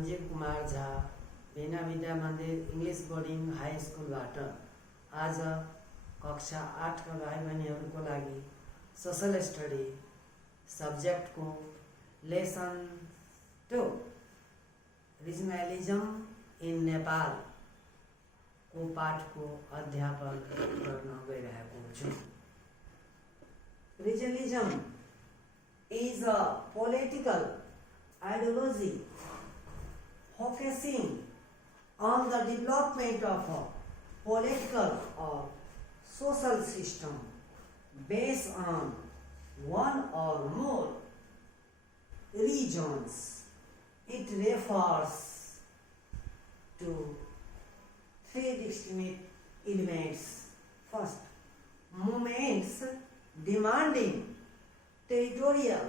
संजीव कुमार झा वीणा विद्या मन्दिर English boarding high स्कुलबाट आज कक्षा 8 का भाइ बहिनीहरूको लागि सोशल स्टडी सब्जेक्टको लेसन 2 रिजनलिजम इन नेपाल को पाठको अध्यापन गर्न गइरहेको छु। Regionalism is a political ideology focusing on the development of a political or social system based on one or more regions. It refers to 3 distinct elements. First, movements demanding territorial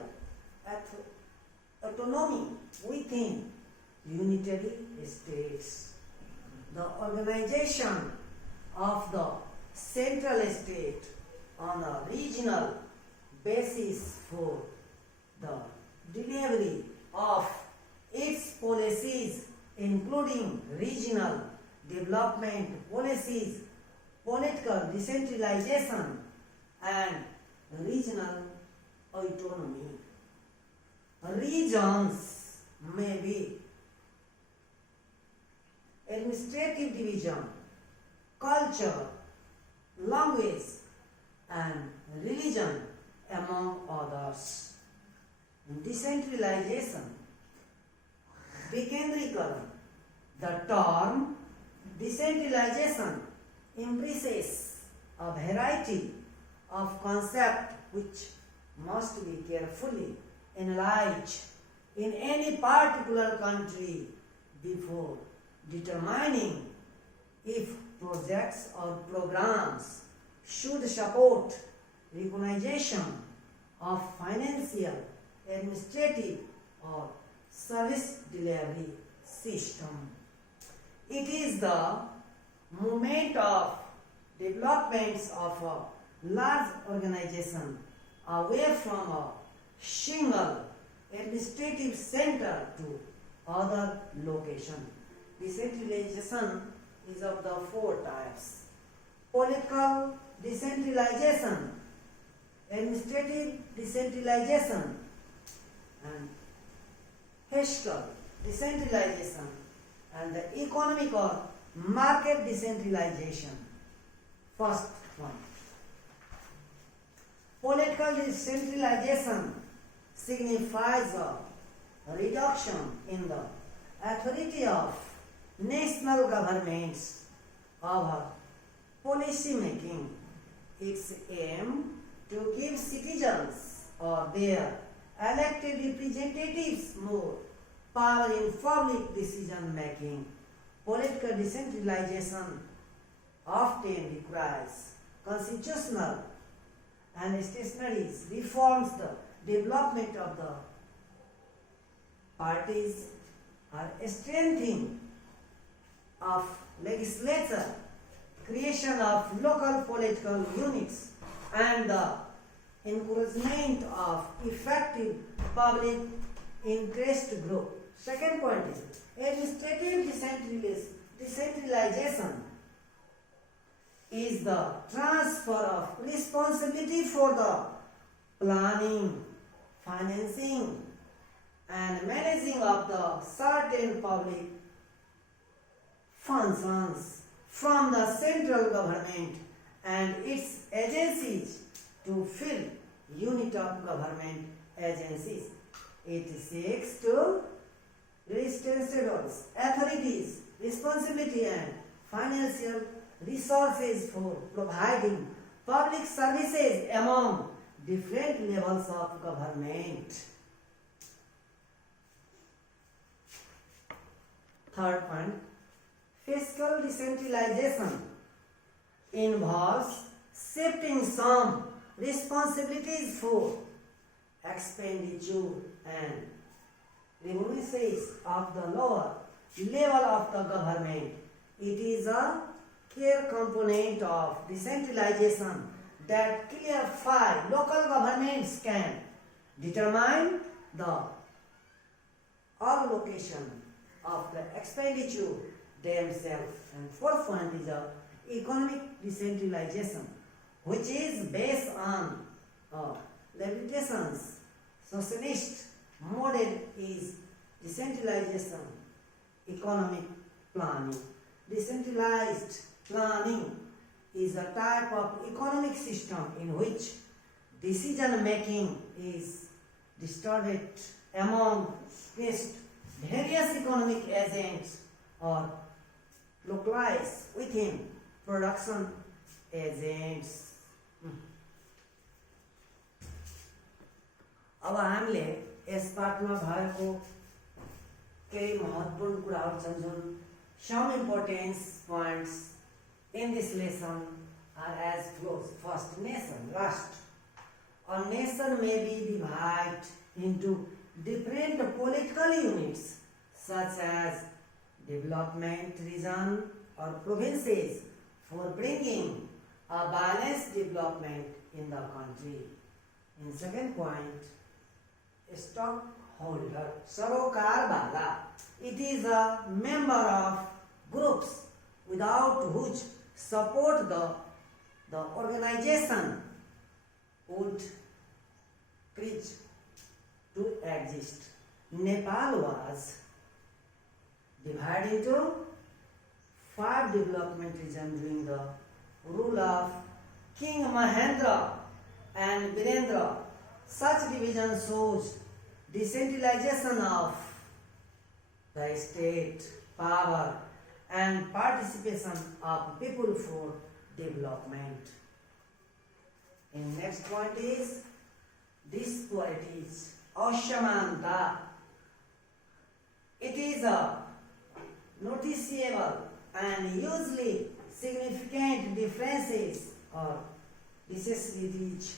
autonomy within unitary states. The organization of the central state on a regional basis for the delivery of its policies, including regional development policies, political decentralization, and regional autonomy. Regions may be administrative division, culture, language, and religion, among others. Decentralization, विकेंद्रीकरण. The term decentralization embraces a variety of concepts which must be carefully analyzed in any particular country before determining if projects or programs should support recognition of financial, administrative, or service delivery system. It is the movement of developments of a large organization away from a single administrative center to other location. Decentralization is of the 4 types: political decentralization, administrative decentralization, and fiscal decentralization, and the economic or market decentralization. First one, political decentralization signifies a reduction in the authority of national governments over policy making. Its aim to give citizens or their elected representatives more power in public decision making. Political decentralization often requires constitutional and statutory reforms, the development of the parties, or strengthening of legislature, creation of local political units, and the encouragement of effective public interest group. Second point is administrative decentralization is the transfer of responsibility for the planning, financing, and managing of the certain public functions from the central government and its agencies to fill unit of government agencies. It seeks to restore authorities, responsibility, and financial resources for providing public services among different levels of government. Third point, fiscal decentralization involves shifting some responsibilities for expenditure and revenues of the lower level of the government. It is a key component of decentralization that clarify local governments can determine the allocation of the expenditure themselves. And fourth point is economic decentralization, which is based on Levitation's socialist model is decentralization economic planning. Decentralized planning is a type of economic system in which decision making is distributed among various economic agents or localized within production agents. अब हामीले yes पाठमा भएको केही महत्त्वपूर्ण कुराहरू छन् जुन some important points in this lesson are as follows. First, nation. Last, a nation may be divided into different political units such as development region or provinces for bringing a balanced development in the country. In second point, stockholder, sarokar bala. It is a member of groups without which support the organization would cease to exist. Nepal was divided into 5 development regions during the rule of King Mahendra and Virendra. Such division shows decentralization of the state power and participation of people for development. And next point is disparities, ashamanta. It is a noticeable and usually significant differences or disabilities.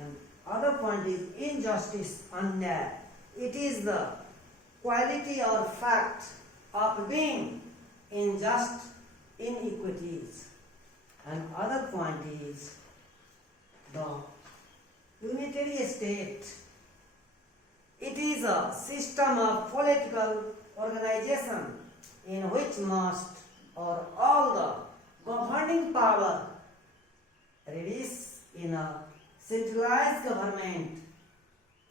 And other point is injustice, अन्याय. It is the quality or fact of being unjust, inequities. And other point is the unitary state. It is a system of political organization in which most or all the governing power resides in a centralized government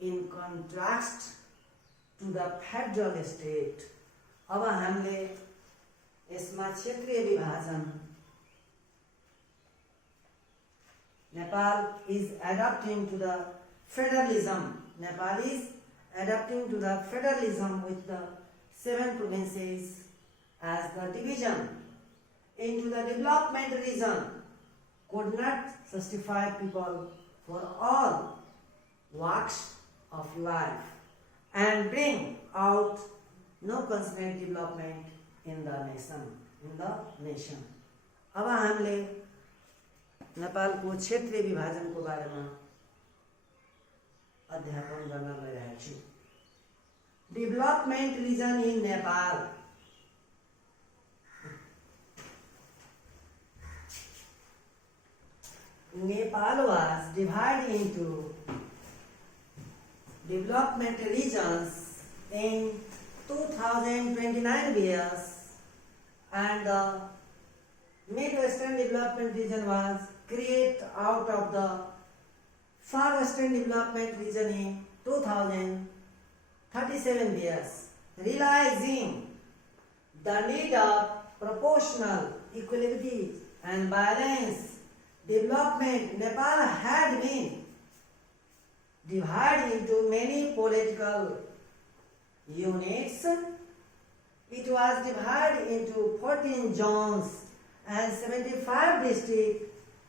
in contrast to the federal state. अब हामीले यसमा क्षेत्रीय विभाजन Nepal is adapting to the federalism. Nepal is adapting to the federalism with the 7 provinces as the division into the development region could not justify people for all walks of life and bring out no constant development in the nation. अब हामीले नेपालको क्षेत्रीय विभाजनको बारेमा अध्यापन गर्न गइरहेका छौँ. Development region in Nepal. Nepal was divided into development regions in 2029 years, and the Midwestern Development Region was created out of the Far Western Development Region in 2037 years, realizing the need of proportional equality and balance development. Nepal had been divided into many political units. It was divided into 14 zones and 75 districts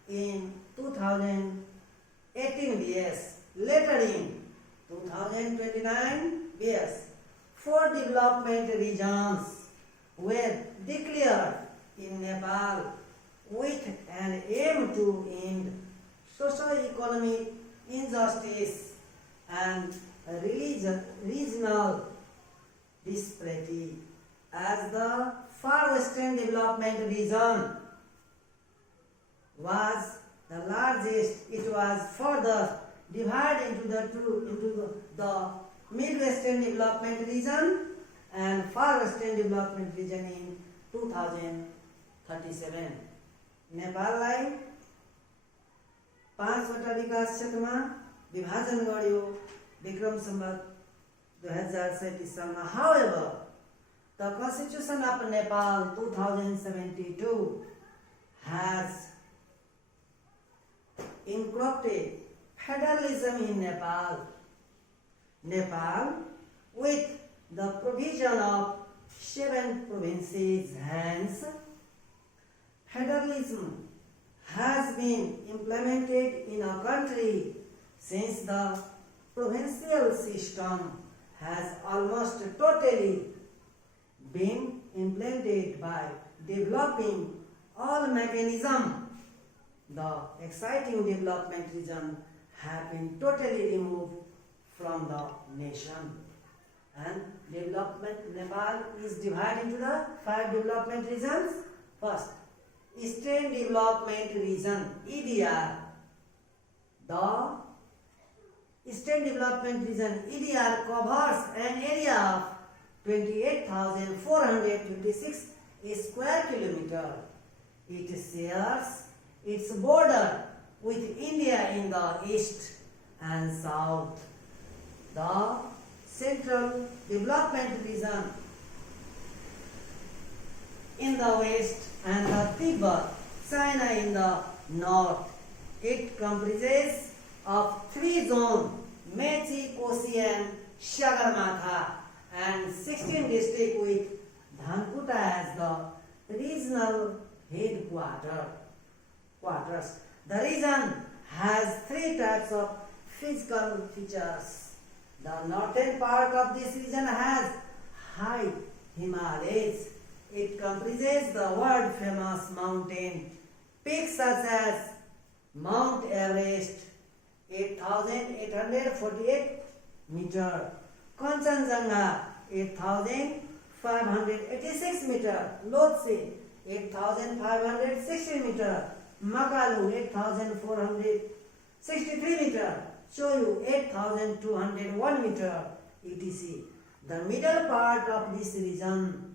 in 2018 years. Later in 2029 years, 4 development regions were declared in Nepal with an aim to end socio-economic injustice and regional disparity. As the Far Western Development Region was the largest, it was further divided into the Midwestern Development Region and Far Western Development Region in 2037. नेपाललाई 5वटा विकास क्षेत्रमा विभाजन गर्यो विक्रम सम्वत 2037 सालमा. However, the Constitution of Nepal 2072 has incorporated federalism in Nepal. Nepal, with the provision of 7 provinces, hence federalism has been implemented in a country since the provincial system has almost totally been implemented by developing all mechanisms. The exciting development region have been totally removed from the nation. And development Nepal is divided into the 5 development regions. First, Eastern Development Region (EDR). The Eastern Development Region (EDR) covers an area of 28,426 square kilometers. It shares its border with India in the east and south. The Central Development Region in the west and the Tibet, China in the north. It comprises of 3 zones: Mechi, Kosi and Sagarmatha, and 16 districts with Dhankuta as the regional headquarters. The region has 3 types of physical features. The northern part of this region has high Himalayas. It comprises the world famous mountain peaks such as Mount Everest, 8,848 meters, Kanchenjunga, 8,586 meters, Lhotse, 8,560 meters, Makalu, 8,463 meters, Choyu, 8,201 meters, etc. The middle part of this region,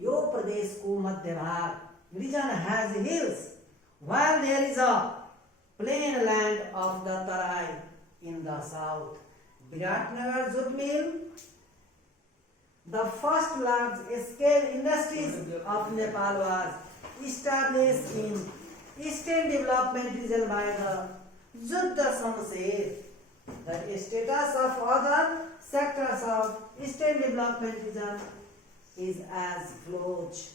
यो प्रदेश को मध्य भाग, region has hills, while there is a plain land of the Tarai in the south. Viratnagar jute mill, the first large-scale industries of Nepal, was established in Eastern Development Region by the Jutta Samsher. The status of other sectors of Eastern Development Region is as follows.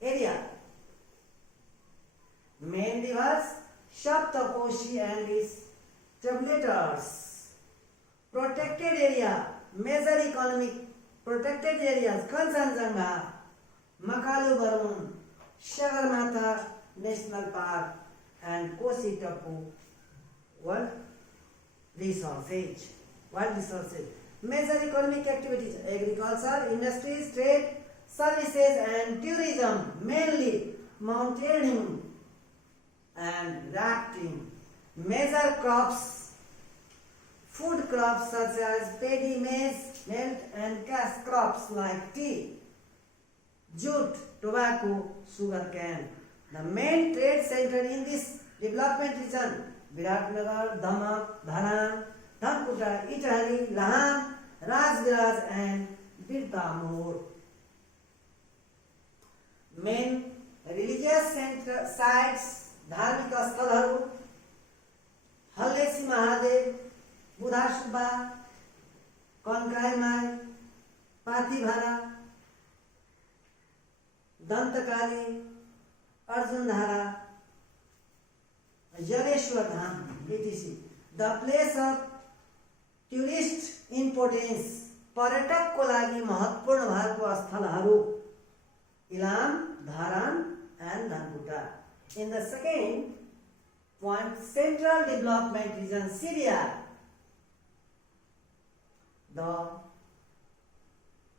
Area: main rivers Saptakoshi and its tributaries. Protected area: major economic protected areas Kanchenjunga, Makalu Barun, Sagarmatha National Park and Kosi Tapu World Resources. Major economic activities: agriculture, industries, trade, services and tourism, mainly mountaineering and rafting. Major crops: food crops such as paddy, maize, malt and cash crops like tea, jute, tobacco, sugarcane. The main trade center in this development region: Viratnagar, Damak, Dharan, Dhankuta, Itahari, Lahan, Rajviraj and Birtamur. Main religious sites, धार्मिक स्थलहरू: हल्लेसी महादेव, बुधासुब्बा, कन्काईमाई, पाथीभारा, दन्तकाली, अर्जुनधारा, जलेश्वर धाम, etc. The place of tourist importance, पर्यटकको लागि महत्त्वपूर्ण भएको स्थलहरू: Ilam, धारान and Dhankuta. In the second point, Central Development Region Syria. The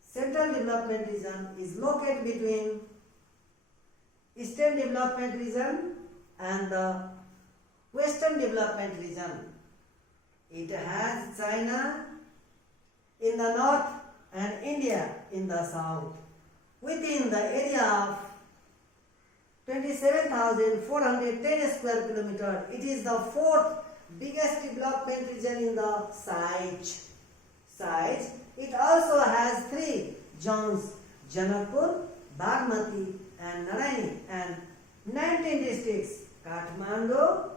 Central Development Region is located between Eastern Development Region and the Western Development Region. It has China the north and India in the south. Within the area of 27,410 square kilometer, it is the fourth biggest development region in the size. It also has three zones: Janakpur, Bagmati and Naraini, and 19 districts. Kathmandu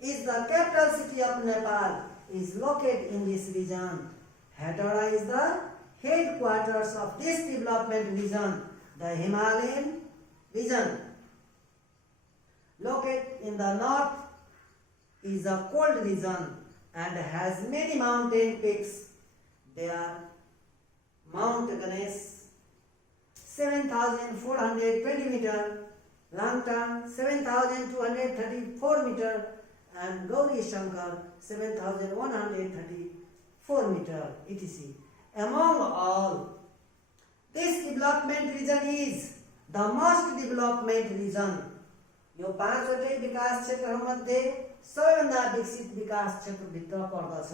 is the capital city of Nepal, is located in this region. Hetauda is the headquarters of this development region, the Himalayan region. Located in the north is a cold region and has many mountain peaks. They are Mount Ganesh 7,420 meter, Langtang 7,234 meter, and Gauri Shankar 7,134 meter, etc. Among all, this development region is the most development region. यो पाँचवटै विकास क्षेत्रहरूमध्ये सबैभन्दा विकसित विकास क्षेत्रभित्र पर्दछ.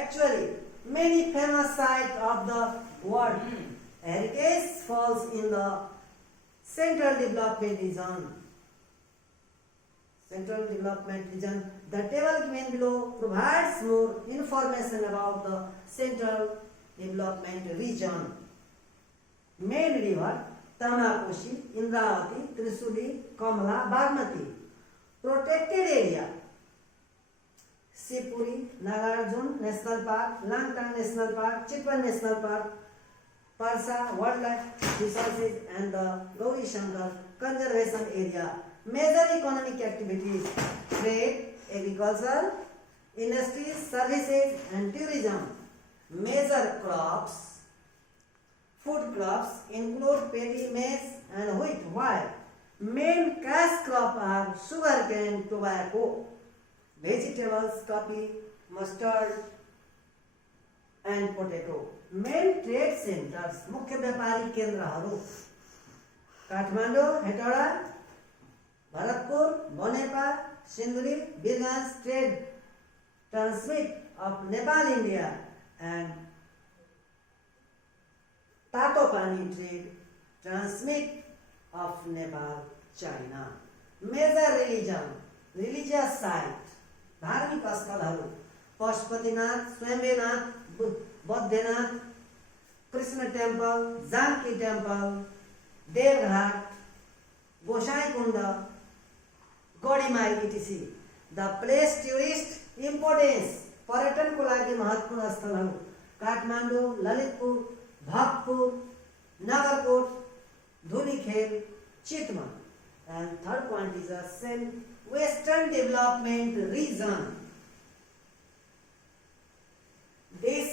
Actually, many famous sites of the world heritage falls in the Central Development Region. The table given below provides more information about the Central Development Region. Main river: Tamakoshi, Indravati, Trisuli, Kamala, Bagmati. Protected area: Sipuri, Nagarjun National Park, Langtang National Park, Chitwan National Park, Parsa Wildlife Resources, and the Gauri Shankar Conservation Area. Major economic activities: trade, agriculture, industries, services, and tourism. Major crops: food crops include paddy, maize, and wheat, while main cash crops are sugarcane, tobacco. Vegetables: coffee, mustard, and potato. Main trade centers, मुख्य व्यापारिक केन्द्रहरू: Kathmandu, Hetauda, Bharatpur, Banepa, Sindhuli, Birgunj. Trade transmit of Nepal India, and Tatopani trade transmit of Nepal China. Major religious site, धार्मिक स्थलहरू: Pashupatinath, Swayambhunath, Badrinath, Krishna temple, Janaki temple, देवघाट, Gosaikunda, Gadhimai, etc. The place tourist importance, पर्यटनको लागि महत्त्वपूर्ण स्थलहरू: काठमाडौँ, ललितपुर, भक्तपुर, नगरकोट, धुलीखेल, चितवन. And third point is the Western Development Region. This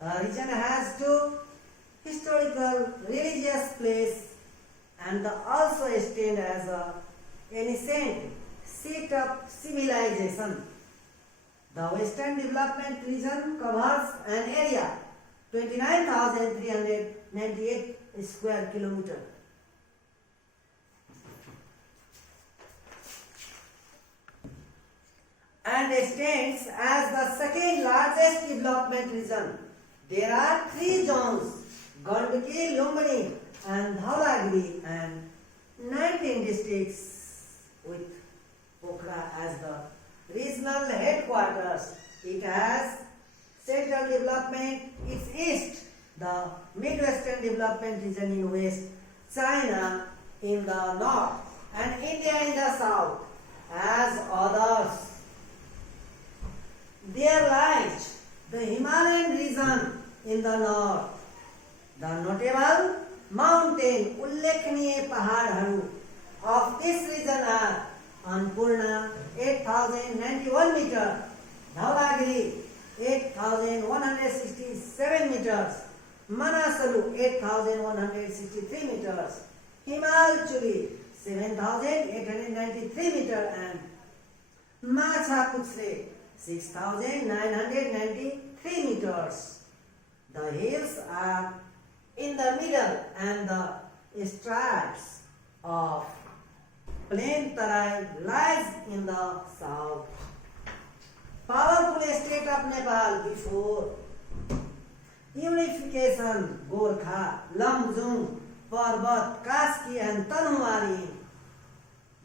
region has two historical religious places and also stand as a ancient seat of civilization. The Western Development Region covers an area 29,398 square kilometer. And stands as the second largest development region. There are three zones: Gandaki, Lumbini, and Dhaulagiri, and 19 districts, with Pokhara as the regional headquarters. It has Central Development, its east, the Midwestern Development Region in west, China in the north, and India in the south, as others. There lies the Himalayan region in the north. The notable mountain, उल्लेखनीय पहाडहरू of this region are Annapurna 8,091 meter, Dhaulagiri 8,167 meters, Manasalu 8,163 meters, Himalchuli 7,893 meters, and Machapuchre 6,993 meters. The hills are in the middle, and the stripes of plain Tarai lies in the south. Powerful state of Nepal before unification, Gorkha, Lamjung, Parbat, Kaski and Tanhuari.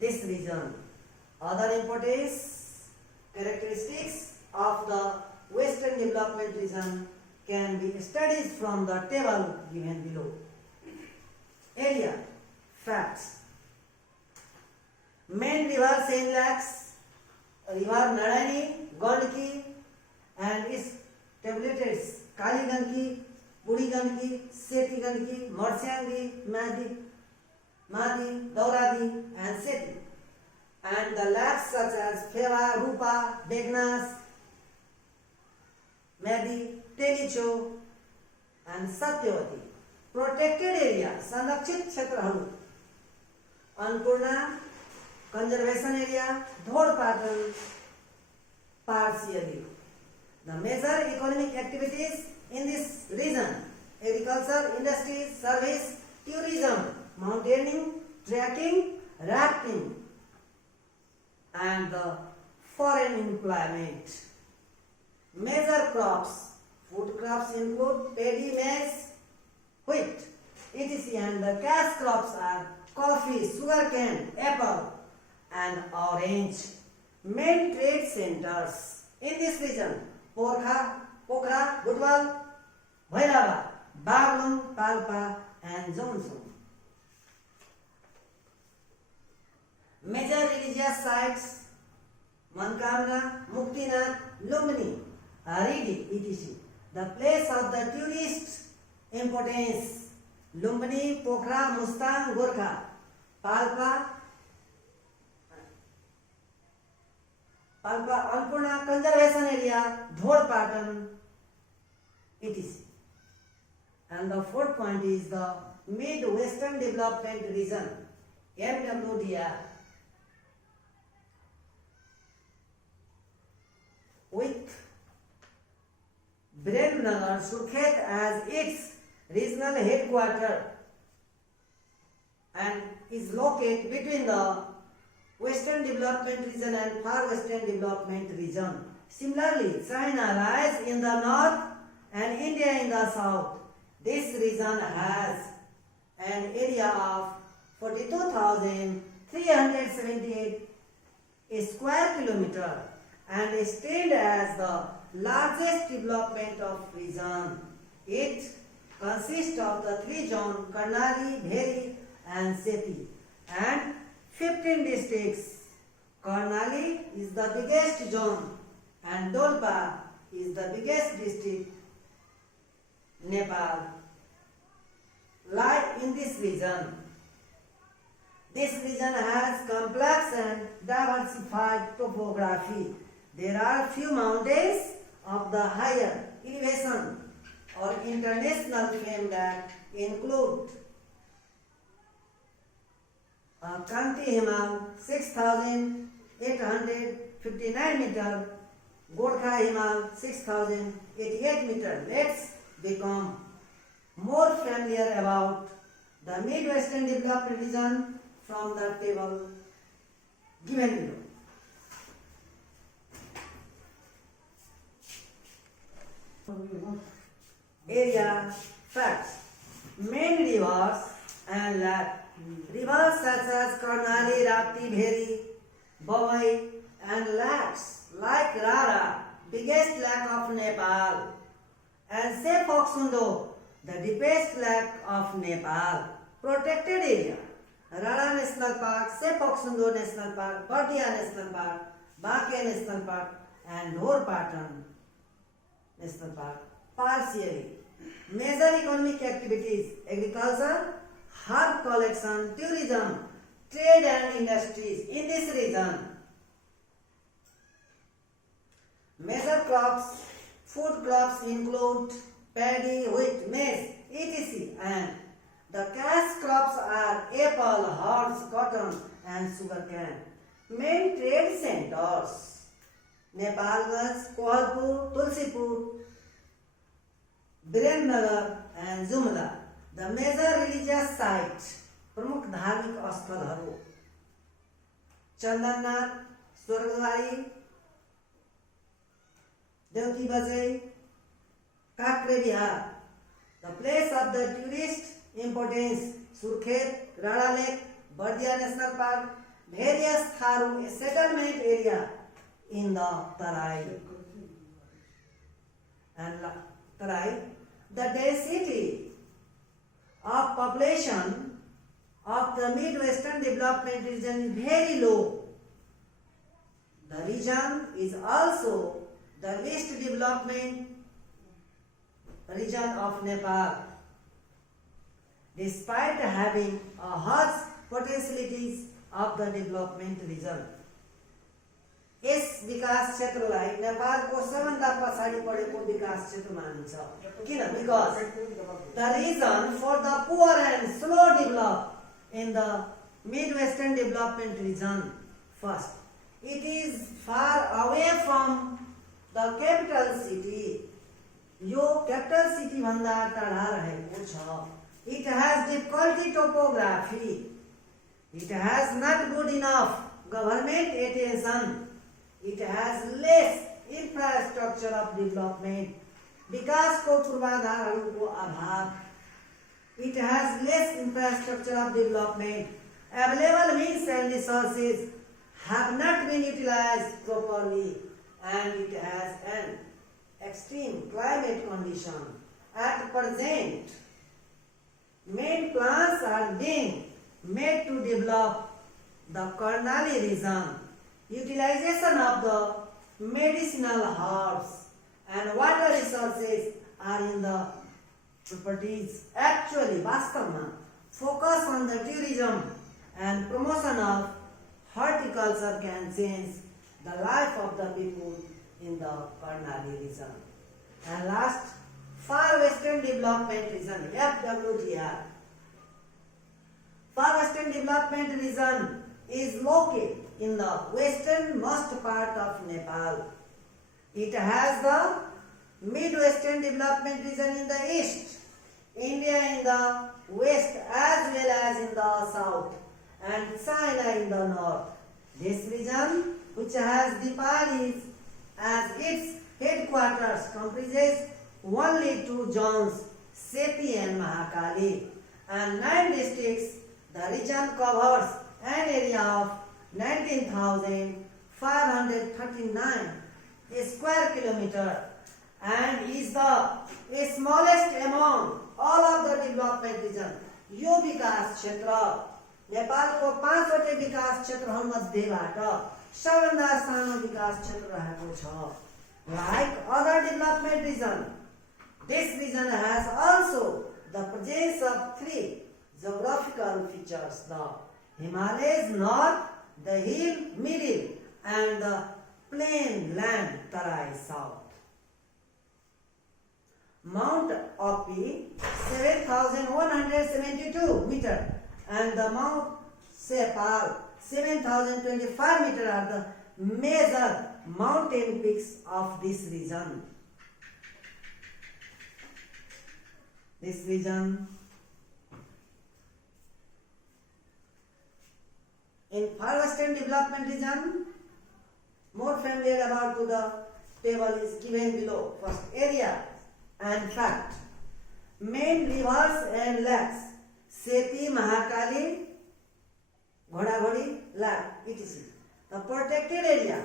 This region. Other important characteristics of the Western Development Region can be studied from the table given below. Area. Facts. Main river Seine Lakes, river Narani, Gandki and its tributaries Kali Gandki, Budi Gandki, Seti Gandki, Marsyangdi, Madi, Dauradi and Seti. And the lakes such as Pheva, Rupa, Begnas, Madi, Telicho and Satyavati. Protected area, Sanrakshit Kshetraharu, Annapurna, conservation area, Dhodpatan, partially. The major economic activities in this region: agriculture, industry, service, tourism, mountaineering, trekking, rafting, and the foreign employment. Major crops: food crops include paddy, maize, wheat, etc. And the cash crops are coffee, sugarcane, apple, and orange. Main trade centers in this region: Pokhara, Budwal, Bhairava, Baglung, Palpa, and Jomsom. Major religious sites: Mankamna, Muktinath, Lumbini, Aridi, etc. The place of the tourist importance: Lumbini, Pokhara, Mustang, Gorkha, Palpa, Annapurna conservation area, Dhodpatan, etc. And the fourth point is the Mid-Western Development Region, MWDR, with Birennagar, Surkhet as its regional headquarters and is located between the Western Development Region and Far Western Development Region. Similarly, China lies in the north and India in the south. This region has an area of 42,378 square kilometer and is still as the largest development of region. It consists of the three zones Karnali, Bheri and Seti and 15 districts. Karnali is the biggest zone and Dolpa is the biggest district. Nepal lie in this region. This region has complex and diversified topography. There are few mountains of the higher elevation or international fame that include Kanti Himal 6,859 meter, Gorkha Himal 6,088 meter. Let's become more familiar about the Mid-Western Development Region from the table given below. Area facts: main rivers and lakes. Rivers such as Karnali, Rapti, Bheri, Bawai, and lakes like Rara, biggest lake of Nepal, and Sepoksundo, the deepest lake of Nepal. Protected area: Rara National Park, Sepoksundo National Park, Bardia National Park, Bake National Park, and Dhodpatan National Park. Partially. Major economic activities: agriculture, herb collection, tourism, trade and industries in this region. Major crops: food crops include paddy, wheat, maize, etc. And the cash crops are apple, horse, cotton and sugarcane. Main trade centers: Nepalganj, Kohalpur, Tulsipur, Birennagar and Jumla. The major religious sites, प्रमुख धार्मिक स्थलहरू: चन्दननाथ, स्वर्गद्वारी, देउकी बजै, Kakrebihar. The place of the tourist importance, Surkhet, Rana Lake, Bardia National Park, various Tharu, a settlement area in the Tarai. And Tarai, the density of population of the Midwestern Development region is very low. The region is also the least development region of Nepal. Despite having a huge potentialities of the development region. यस विकास क्षेत्रलाई नेपालको सबभन्दा पछाडि परेको विकास क्षेत्र मानिन्छ. किन? Because the reason for the poor and slow develop in the Midwestern Development region. First, it is far away from the capital city. Yo capital city भन्दा टाढा रहेको छ. It has difficulty topography. It has not good enough government attention. It has less infrastructure of development. विकासको पूर्वाधारहरूको अभाव. It has less infrastructure of development. Available means and resources have not been utilized properly, and it has an extreme climate condition. At present, main plans are being made to develop the Karnali region. Utilization of the medicinal herbs and water resources are in the properties. Actually, वास्तवमा focus on the tourism and promotion of horticulture can change the life of the people in the Karnali region. And last, Far Western Development Region, FWDR. Far Western Development Region is located in the westernmost part of Nepal. It has the Midwestern Development Region in the east, India in the west as well as in the south, and China in the north. This region, which has Nepal as its headquarters, comprises only 2 zones, Sepi and Mahakali, and 9 districts. The region covers an area of 19,539 square kilometer and is the smallest among all of the development region. यो विकास क्षेत्र नेपालको 5वटै विकास क्षेत्रहरूमध्येबाट सबभन्दा सानो विकास क्षेत्र रहेको छ. Like other development region, this region has also the presence of 3 geographical features: the Himalayas north, the hill middle, and the plain land Tarai south. Mount Opi 7,172 meter and the Mount Sepal 7,025 meter are the major mountain peaks of this region. This region in Far Western Development Region, more familiar about to the table is given below. First, area and fact. Main rivers and lakes: Sepi, Mahakali, Ghodagodi, Lak, etc. The protected area: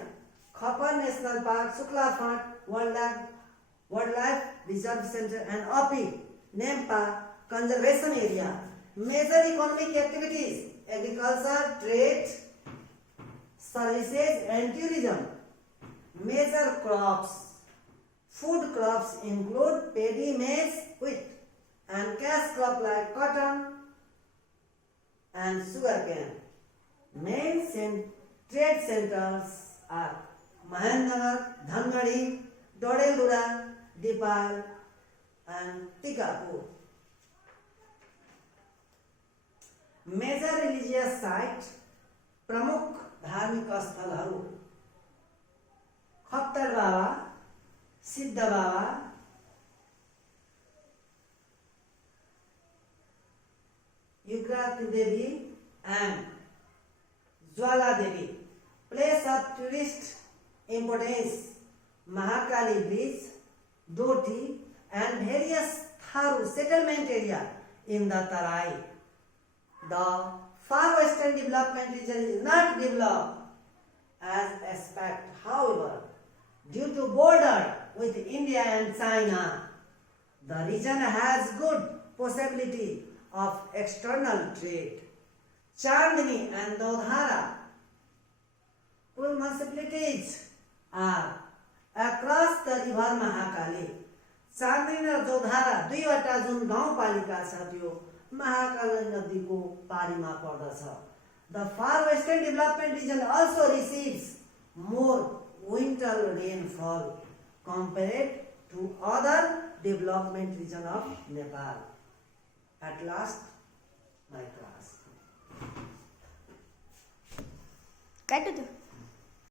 Khapar National Park, Shukla Fort, Wildlife Reserve Center, and Opi, Nempa Conservation Area. Major economic activities: agriculture, trade, services, and tourism. Major crops: food crops include paddy, maize, wheat, and cash crop like cotton and sugarcane. Main trade centers are Mahendranath, Dhangadi, Dodelgura, Dipal, and Tikapur. Major religious sites: प्रमुख धार्मिक स्थलहरू खप्तर बाबा, सिद्ध बाबा, युगराज देवी, and Jwala Devi. of tourist importance, Mahakali Bridge, Doti, and various Tharu settlement area in the Tarai. The far western development region is not developed as expected, however, due to border with India and China. The region has good possibility of external trade. Chandni and Dodhara municipalities are across the river Mahakali. चाँदनी र चौधारा दुईवटा जुन गाउँपालिका छ त्यो महाकाली नदीको पारीमा पर्दछ. The far western development region also receives more winter rainfall compared to other development region of Nepal. At last, my class. काट्यो त्यो